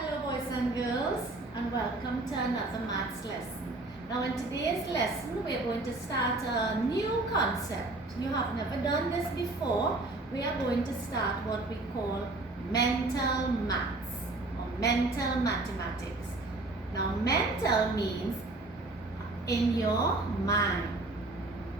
Hello boys and girls, and welcome to another maths lesson. Now in today's lesson we are going to start a new concept. You have never done this before. We are going to start what we call mental maths or mental mathematics. Now mental means in your mind.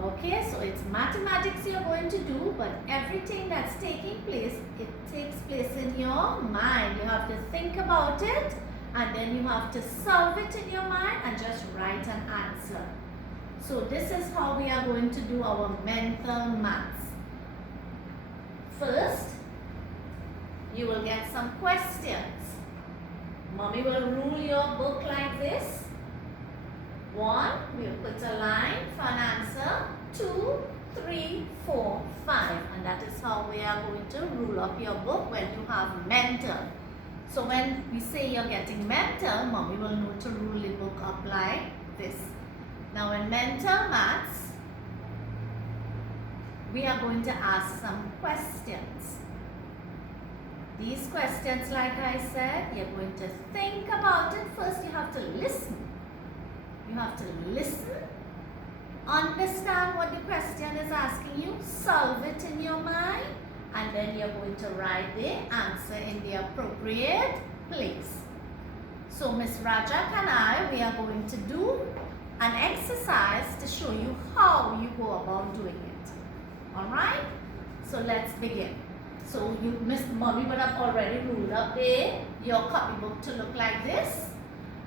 Okay, so it's mathematics you're going to do, but everything that's taking place, it takes place in your mind. You have to think about it and then you have to solve it in your mind and just write an answer. So this is how we are going to do our mental maths. First, you will get some questions. Mommy will rule your book like this. 1, we'll put a line for an answer. 2, 3, 4, 5. And that is how we are going to rule up your book when you have mental. So when we say you're getting mental, Mommy will know to rule the book up like this. Now in mental maths, we are going to ask some questions. These questions, like I said, you're going to think about it. First you have to listen. You have to listen, understand what the question is asking you, solve it in your mind, and then you're going to write the answer in the appropriate place. So Miss Rajak and I, we are going to do an exercise to show you how you go about doing it. Alright? So let's begin. So Miss Mommy would have already ruled up your copybook to look like this.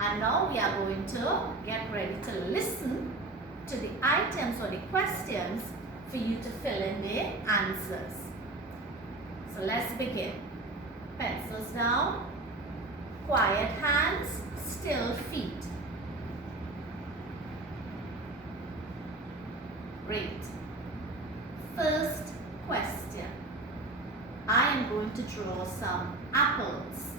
And now we are going to get ready to listen to the items or the questions for you to fill in the answers. So let's begin. Pencils down, quiet hands, still feet. Great. First question. I am going to draw some apples.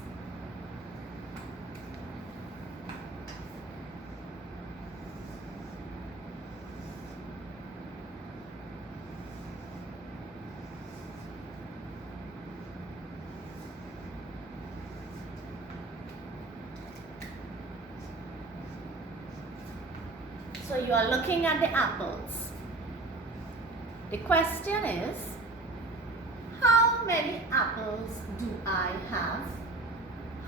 So you are looking at the apples. The question is, how many apples do I have?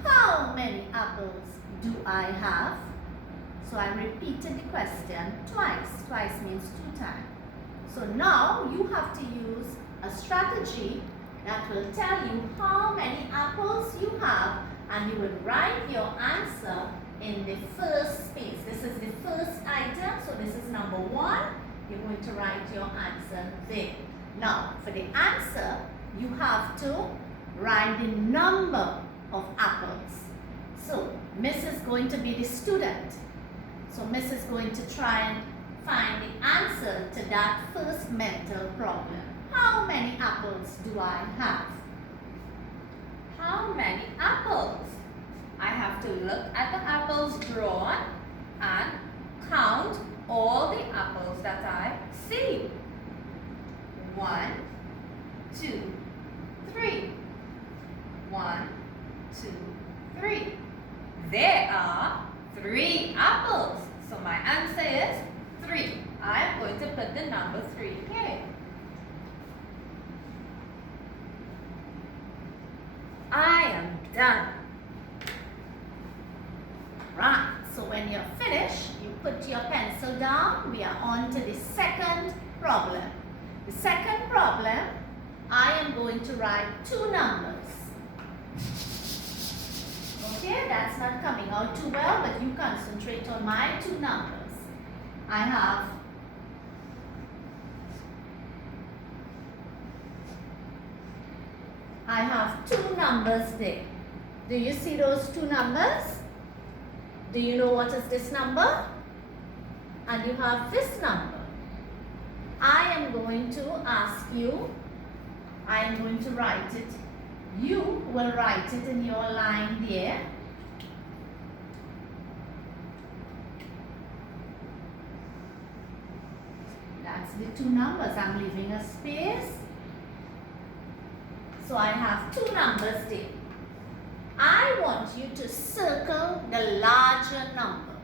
How many apples do I have? So I repeated the question twice. Twice means 2 times. So now you have to use a strategy that will tell you how many apples you have, and you will write your answer in the first space. This is the first item, so this is number 1. You're going to write your answer there. Now, for the answer, you have to write the number of apples. So, Miss is going to be the student. So, Miss is going to try and find the answer to that first mental problem. How many apples do I have? How many apples? I have to look at the apples drawn and count all the apples that I see. 1, 2, 3. 1, 2, 3. There are 3 apples. So my answer is 3. I am going to put the number 3 here. I am done. Right, so when you're finished, you put your pencil down. We are on to the second problem. The second problem, I am going to write 2 numbers. Okay, that's not coming out too well, but you concentrate on my 2 numbers. I have 2 numbers there. Do you see those 2 numbers? Do you know what is this number? And you have this number. I am going to ask you, I am going to write it. You will write it in your line there. That's the 2 numbers. I'm leaving a space. So I have 2 numbers there. I want want you to circle the larger number.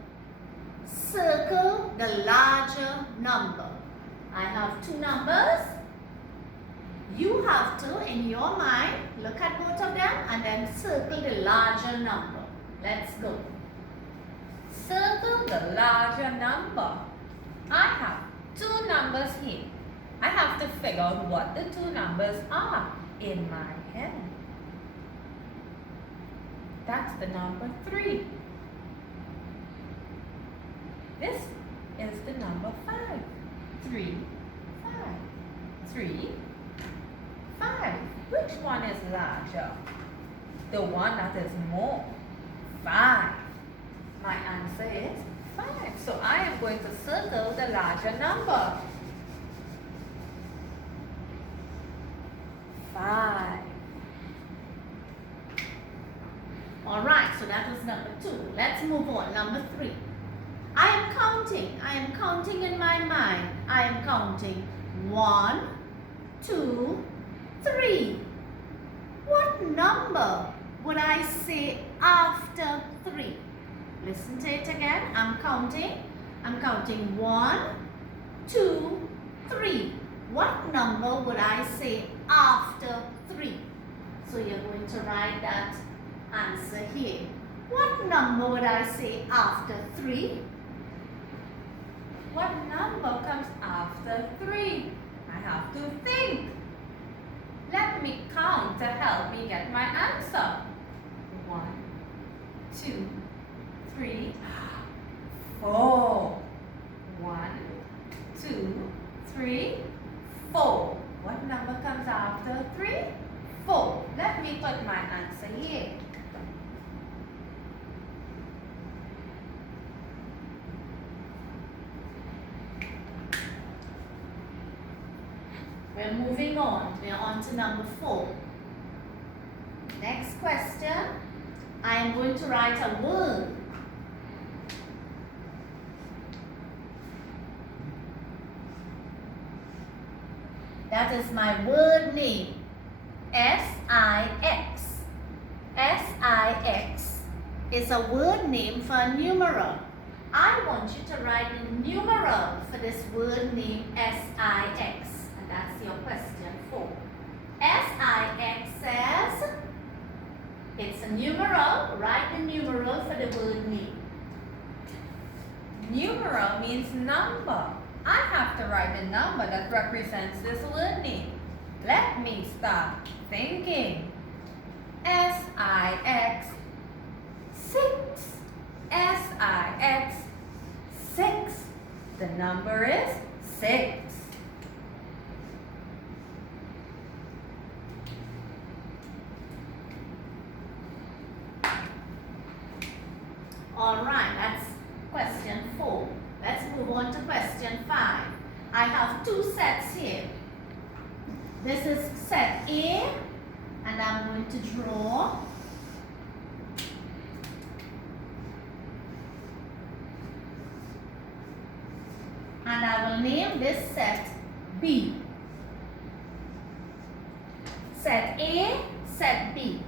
Circle the larger number. I have two numbers. You have to, in your mind, look at both of them and then circle the larger number. Let's go. Circle the larger number. I have two numbers here. I have to figure out what the two numbers are in my head. That's the number 3. This is the number 5. 3, 5. 3, 5. Which one is larger? The one that is more. 5. My answer is 5. So I am going to circle the larger number. 5. Alright, so that was number 2. Let's move on. Number 3. I am counting in my mind. I am counting 1, 2, 3. What number would I say after 3? Listen to it again. I'm counting 1, 2, 3. What number would I say after 3? So you're going to write that answer here. What number would I say after 3? What number comes after 3? I have to think. Let me count to help me get my answer. 1, 2, 3, 4. 1, 2, 3, 4. What number comes after 3? 4. Let me put my answer here. We're moving on. We're on to number 4. Next question. I am going to write a word. That is my word name. S-I-X. S-I-X is a word name for a numeral. I want you to write the numeral for this word name S-I-X. And that's your question 4. S-I-X says it's a numeral. Write the numeral for the word name. Numeral means number. I have to write the number that represents this word name. Let me start thinking. S-I-X 6. S-I-X 6. The number is 6. Alright, that's question 4. Let's move on to question 5. I have two sets here. This is set A, and I'm going to draw and I will name this set B. Set A, set B.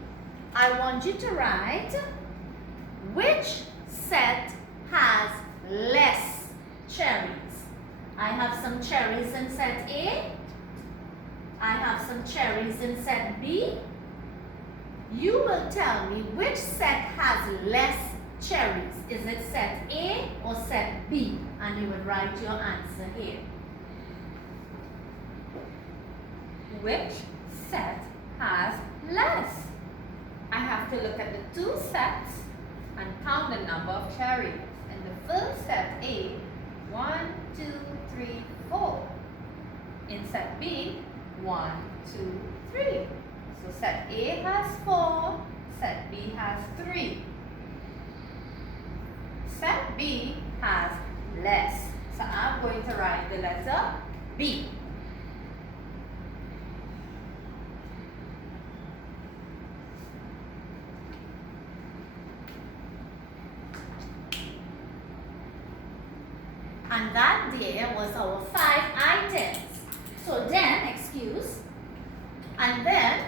I want you to write which set has less cherries. I have some cherries in set A. I have some cherries in set B. You will tell me which set has less cherries. Is it set A or set B? And you would write your answer here. Which set has less? I have to look at the two sets and count the number of cherries. In the first set A, 1, 2, 3, 4. In set B, 1, 2, 3. So set A has 4, set B has 3. Set B has less. So I'm going to write the letter B. And that there was our 5 items. So then, and then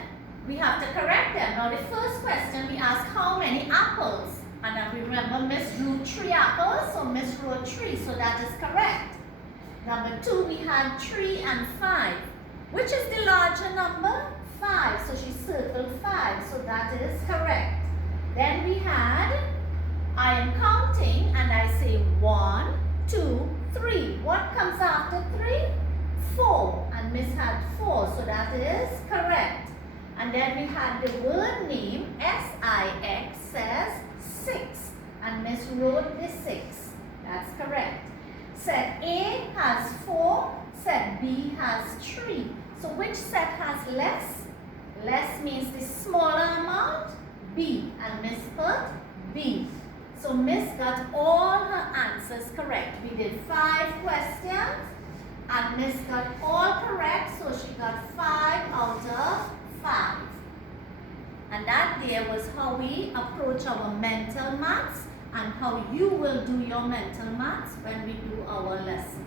we have to correct them. Now the first question we ask how many apples? And then we remember Miss drew 3 apples, so Miss wrote 3, so that is correct. Number 2, we had 3 and 5. Which is the larger number? 5, so she circled 5, so that is correct. Then we had, I am counting and I say 1, 2, 3. What comes after 3? 4, and Miss had 4, so that is correct. And then we had the word name, S-I-X, says 6, and Miss wrote the 6. That's correct. Set A has 4, set B has 3. So which set has less? Less means the smaller amount, B, and Miss put B. So Miss got all her answers correct. We did 5 questions and Miss got all correct, so she got 5 out of 5. And that there was how we approach our mental maths and how you will do your mental maths when we do our lesson.